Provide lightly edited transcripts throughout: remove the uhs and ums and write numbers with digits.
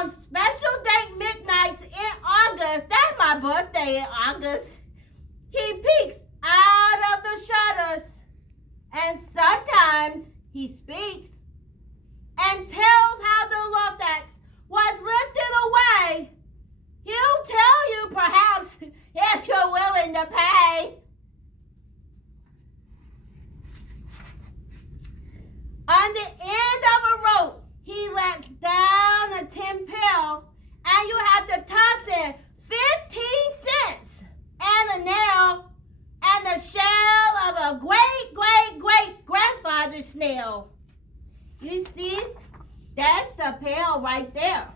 On special date midnights in August, that's my birthday in August, he peeks out of the shutters, and sometimes he speaks and tells how the Lorax was lifted away. He'll tell you perhaps if you're willing to pay. On the end of a rope, he lets down a tin pail, and you have to toss in 15 cents and a nail and the shell of a great-great-great-grandfather snail. You see, that's the pail right there.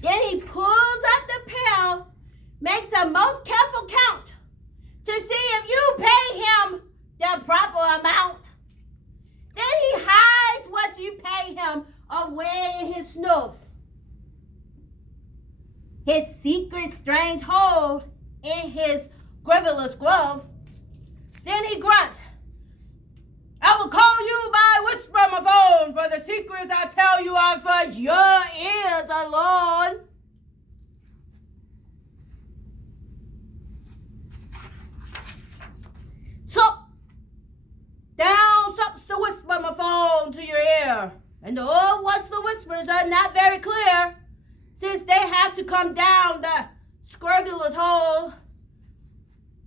Then he pulls up the pail, makes a most careful count to see if you pay him the proper amount. Then he hides what you pay him away in his snoof, his secret strange hole in his grivelous glove. Then he grunts, I will call you by whisper-my-phone, for the secrets I tell you are for your ears alone. So, down sucks the whisper-my-phone to your ear. And the old whistle whispers are not very clear, since they have to come down the scurrilous hole.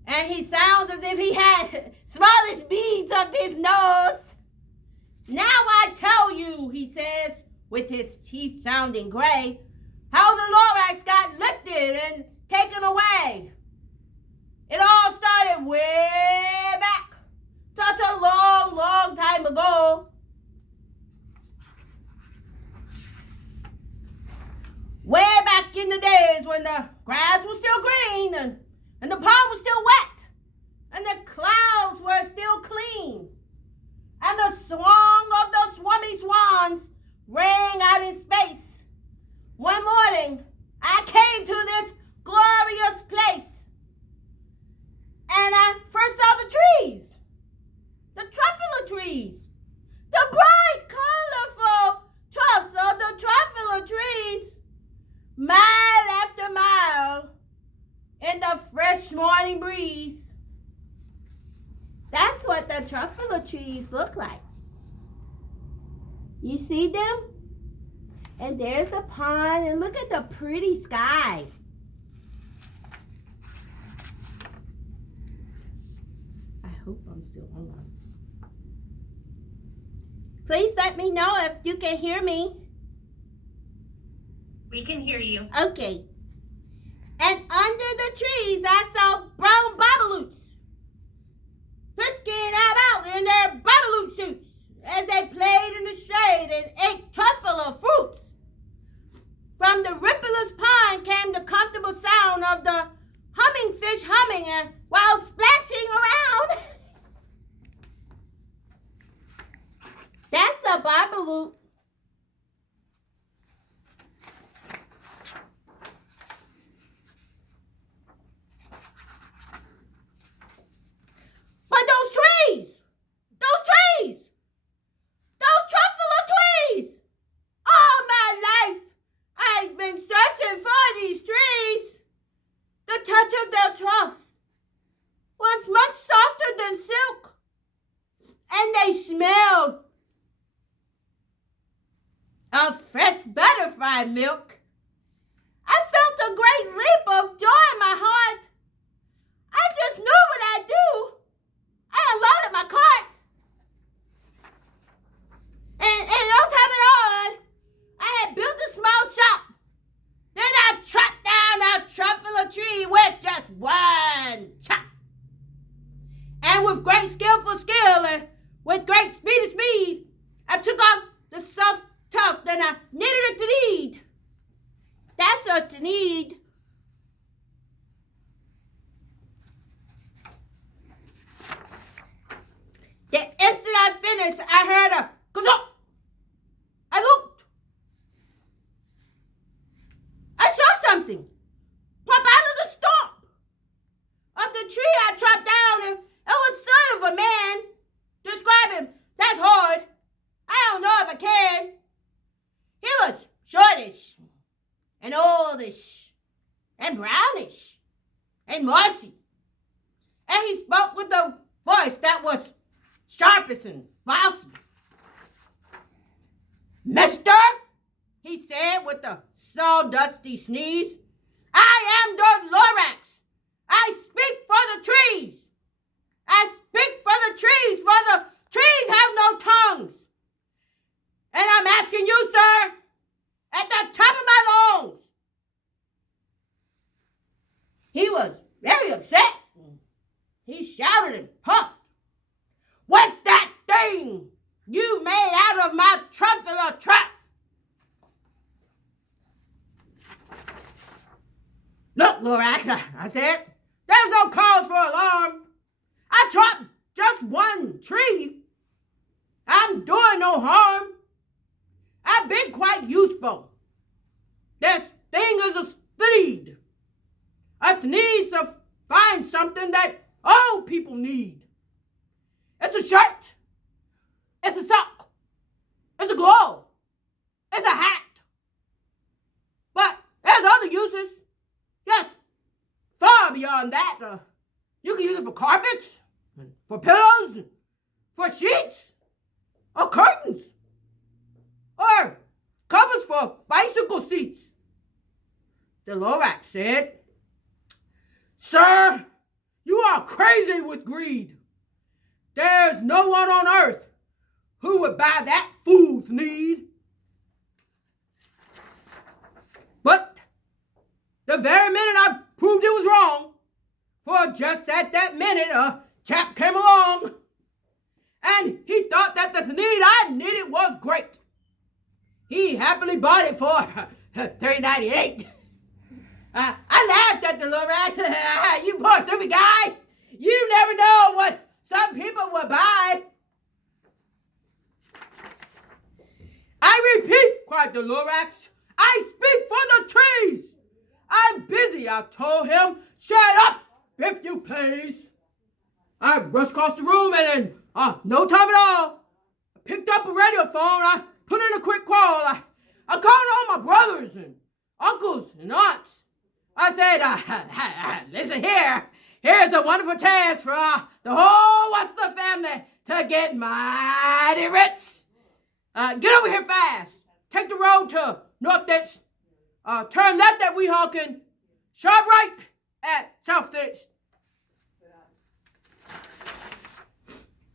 And he sounds as if he had smallish beads up his nose. Now I tell you, he says, with his teeth sounding gray, how the Lorax got lifted and taken away. It all started way back, such a long, long time ago. Way back in the days when the grass was still green and the pond was still wet and the clouds were still clean and the song of those swummy swans rang out in space. One morning, I came to this glorious place and I first saw the trees, the truffula trees, the bright, colorful troughs of the truffula trees, mile after mile in the fresh morning breeze. That's what the truffula trees look like. You see them? And there's the pond, and look at the pretty sky. I hope I'm still on. Please let me know if you can hear me. We can hear you. Okay. And under the trees, I saw brown babaloots frisking about in their babaloot suits as they played in the shade and ate truffula fruits. From the rippleless pond came the comfortable sound of the humming fish humming while splashing around. That's a babaloot. But those trees, those truffula trees. All my life, I've been searching for these trees. The touch of their troughs was much softer than silk, and they smelled of fresh butterfly milk. I felt a great leap of joy in my heart. I just knew what I'd do. I unloaded my cart. And no time at all, I had built a small shop. Then I tracked down a truffula tree with just one chop. And with great skillful skill and with great speed, I took off the soft tuft and I knitted it to need. That's what you need. The instant I finished, I heard a gazop. I looked. I saw something pop out of the stump of the tree I chopped down, and it was son of a man. Describe him. That's hard. yellowish and brownish and morsy. And he spoke with a voice that was sharpest and bossy. Mister, he said with a sawdusty sneeze, I am the Lorax. I speak for the trees. I speak for the trees have no tongues. And I'm asking you, sir, at the top of my lungs. He was very upset. He shouted and puffed. What's that thing you made out of my truffle truss? Look, Lorax, I said, there's no cause for alarm. I chopped just one tree. I'm doing no harm. I've been quite useful. This thing is a sneed. A sneed to find something that old people need. It's a shirt. It's a sock. It's a glove. It's a hat. But there's other uses. Yes, far beyond that. You can use it for carpets, for pillows, for sheets, or curtains, or covers for bicycle seats. The Lorax said, Sir, you are crazy with greed. There's no one on earth who would buy that fool's need. But the very minute I proved it was wrong, for just at that minute a chap came along, and he thought that the need I needed was great. He happily bought it for $3.98. I laughed at the Lorax. You poor stupid guy. You never know what some people will buy. I repeat, cried the Lorax, I speak for the trees. I'm busy, I told him. Shut up, if you please. I rushed across the room and in no time at all, I picked up a radio phone. I put in a quick call. I called all my brothers and uncles and aunts. I said, listen here. Here's a wonderful chance for the whole Westler family to get mighty rich. Get over here fast. Take the road to Northampton. Turn left at Weehawken. Sharp right at South Ditch.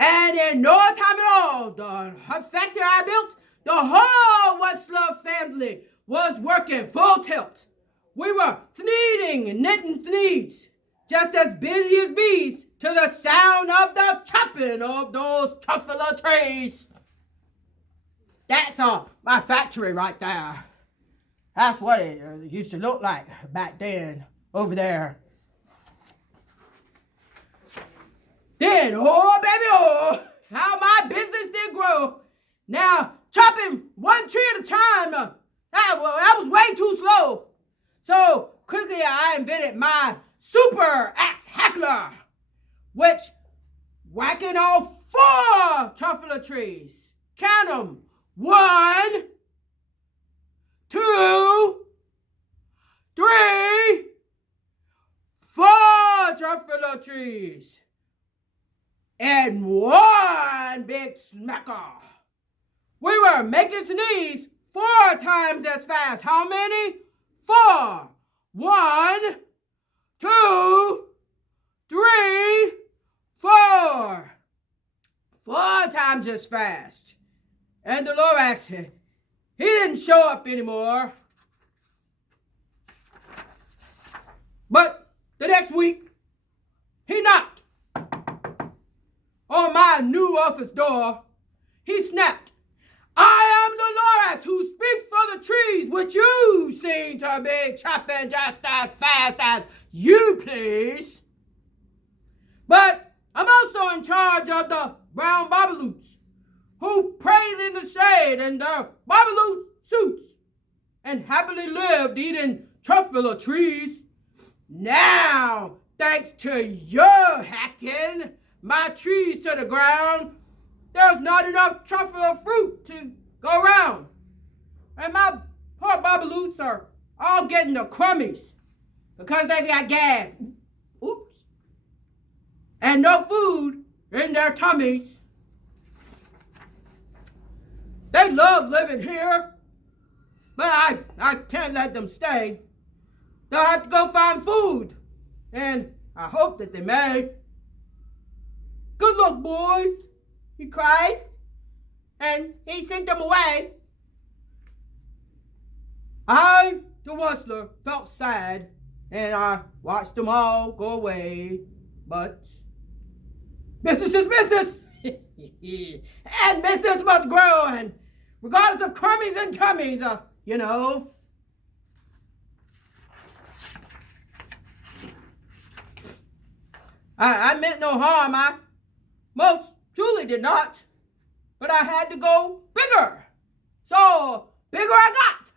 And in no time at all, the factory I built, the whole Westler family was working full tilt. We were sneeding and knitting sneeds, just as busy as bees, to the sound of the chopping of those truffle trees. That's my factory right there. That's what it used to look like back then, over there. Then, oh baby, oh, how my business did grow. Now, chopping one tree at a time, that was way too slow. So, quickly I invented my super axe hackler, which whacking off 4 truffle trees. Count them. 1, 2, 3, 4 truffle trees. And 1 big smacker. We were making sneeze 4 times as fast. How many? 4. 1, 2, 3, 4. 4 times as fast. And the Lorax, he didn't show up anymore. But the next week, he knocked on my new office door. He snapped, I am the Lorax who speaks for the trees, which you seem to be chopping just as fast as you please. But I'm also in charge of the brown babaloots, who prayed in the shade in their babaloot suits and happily lived eating truffle trees. Now, thanks to your hacking my trees to the ground, there's not enough truffle fruit to go around. And my poor babaloots are all getting the crummies because they got gas. Oops. And no food in their tummies. They love living here, but I can't let them stay. They'll have to go find food, and I hope that they may. Good luck, boys, he cried, and he sent them away. I, the whistler, felt sad, and I watched them all go away, but business is business, and business must grow, and regardless of crummies and tummies, you know. I meant no harm. I most truly did not. But I had to go bigger. So, bigger I got.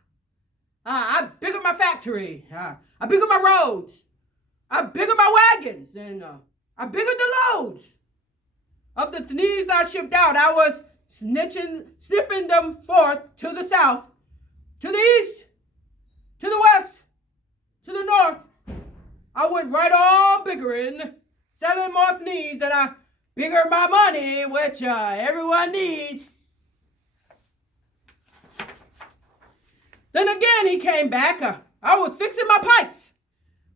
I bigger my factory. I bigger my roads. I bigger my wagons. And I bigger the loads. Of the things I shipped out, I was snipping them forth to the south, to the east, to the west, to the north. I went right on biggering, selling more things, and I bigger my money, which everyone needs. Then again he came back. I was fixing my pipes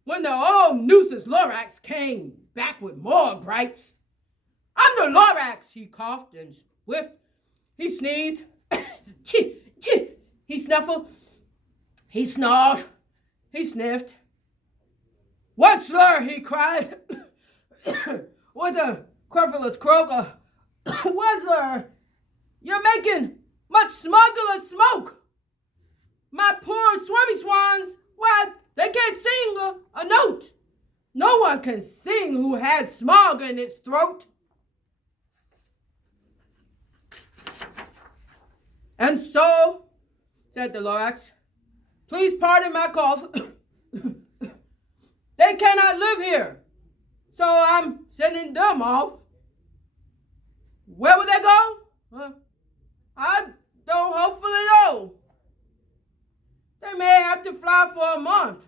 when the old nuisance Lorax came back with more gripes. I'm the Lorax, he coughed and whiffed. He sneezed. Chee, chee. He snuffled. He snarled. He sniffed. What slur, he cried. With a querulous croak. Whistler, you're making much smuggler smoke. My poor swummy swans, why, they can't sing a note. No one can sing who has smog in its throat. And so, said the Lorax, please pardon my cough. They cannot live here, so I'm sending them off. Where will they go? I don't hopefully know. They may have to fly for a month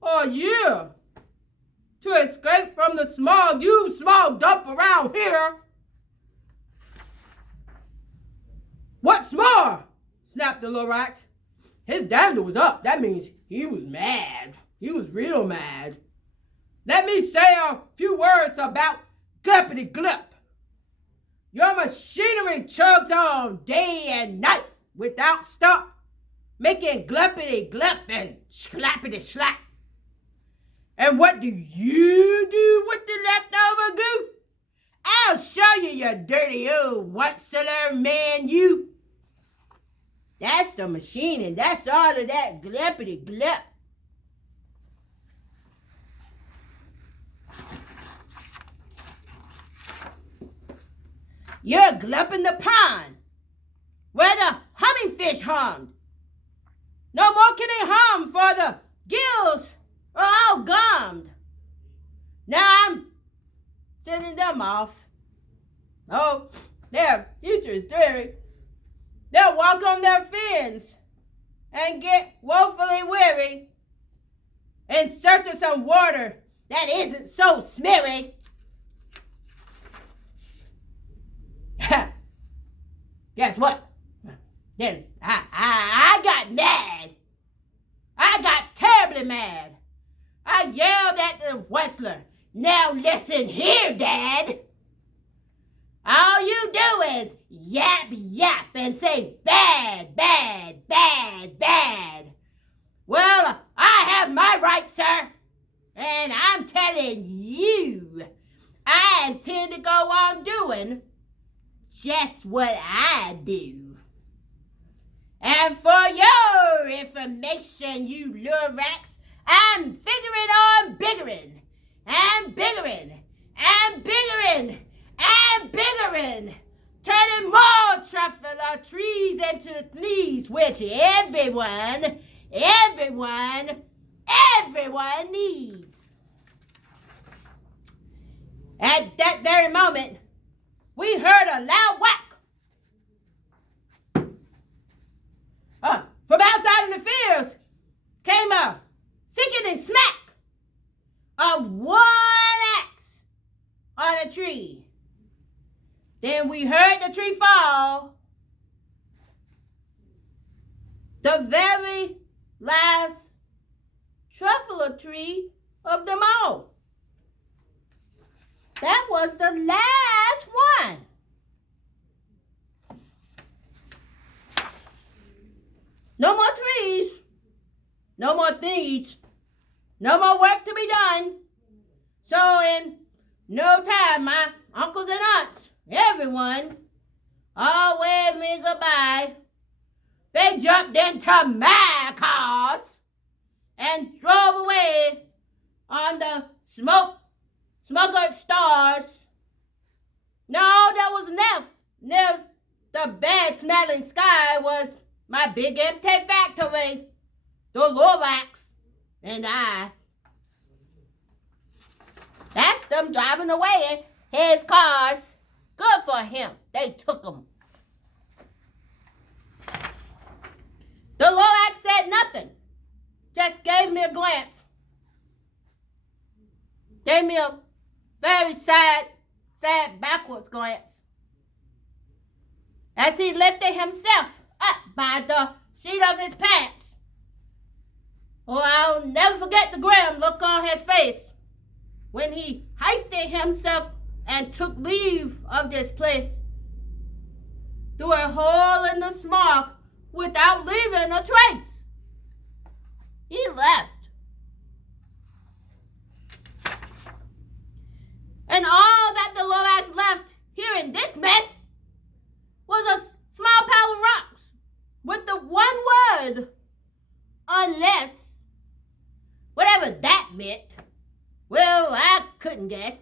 or a year to escape from the smog you smogged up around here. What's more? Snapped the Lorax. His dander was up. That means he was mad. He was real mad. Let me say a few words about Gluppity-Glup. Your machinery chugs on day and night without stop, making Gluppity-Glup and Schlappity-Slap. And what do you do with the leftover goo? I'll show you, you dirty old white-seller man, you. That's the machine, and that's all of that Gluppity-Glup. You're glupping the pond where the humming fish hummed. No more can they hum, for the gills are all gummed. Now I'm sending them off. Oh, their future is dreary. They'll walk on their fins and get woefully weary in search of some water that isn't so smeary. Guess what? Then I got mad. I got terribly mad. I yelled at the whistler, now listen here, Dad. All you do is yap, yap, and say bad, bad, bad, bad. Well, I have my right, sir. And I'm telling you, I intend to go on doing just what I do. And for your information, you Lorax, I'm figuring on biggering, and biggering, and biggering, and biggering, turning more truffler trees into knees, which everyone needs. At that very moment, we heard a loud whack. From outside in the fields, we heard the tree fall, the very last truffle tree of them all. That was the last one. No more trees, no more thieves, no more work to be done. So in no time, my uncles and aunts, everyone, all waved me goodbye. They jumped into my cars and drove away on the smokered stars. No, that was near the bad-smelling sky was my big empty factory, the Lorax, and I. That's them driving away in his cars. Good for him. They took him. The Lorax said nothing. Just gave me a glance. Gave me a very sad backwards glance. As he lifted himself up by the seat of his pants. Oh, I'll never forget the grim look on his face when he hoisted himself and took leave of this place through a hole in the smog without leaving a trace. He left. And all that the Lorax left here in this mess was a small pile of rocks with the one word, unless, whatever that meant. Well, I couldn't guess.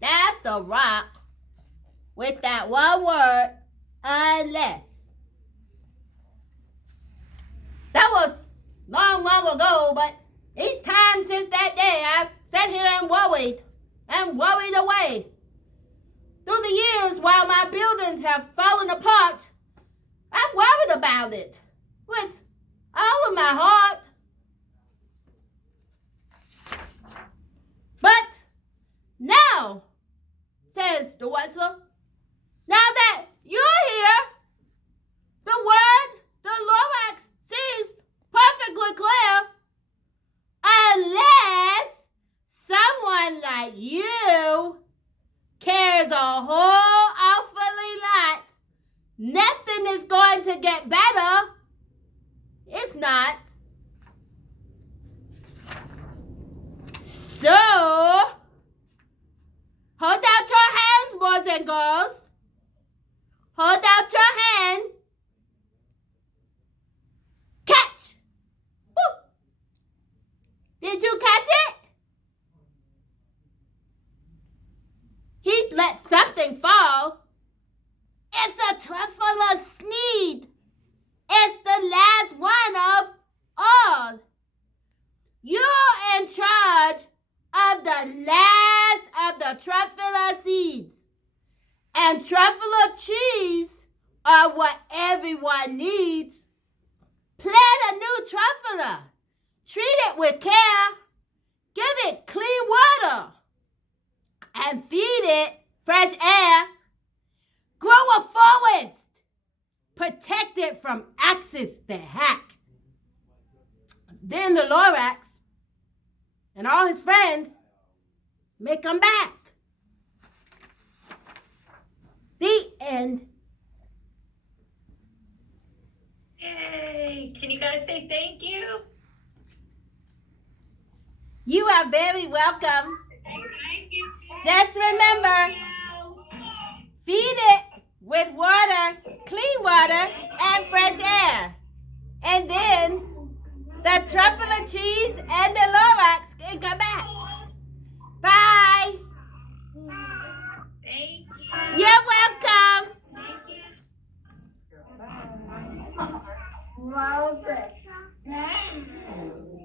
That's the rock with that one word, unless. That was long ago, but each time since that day, I've sat here and worried away. Through the years, while my buildings have fallen apart, I've worried about it with all of my heart. But now, says the Whistler, now that you're here, the word the Lorax sees perfectly clear, unless someone like you cares a whole awfully lot, nothing is going to get better. It's not. So, hold out your hands, boys and girls. Hold out your hand. Catch. Woo. Did you catch it? He let something fall. It's a truffle of sneed. It's the last one of all. You're in charge of the last of the truffle seeds. And truffle cheese are what everyone needs. Plant a new truffle. Treat it with care. Give it clean water. And feed it fresh air. Grow a forest. Protect it from axes that hack. Then the Lorax and all his friends may come back. The end. Yay! Can you guys say thank you? You are very welcome. Thank you. Just remember, feed it with water, clean water, and fresh air. And then the truffle cheese and the Lorax can come back. Bye. Thank you. You're welcome. Thank you. Bye.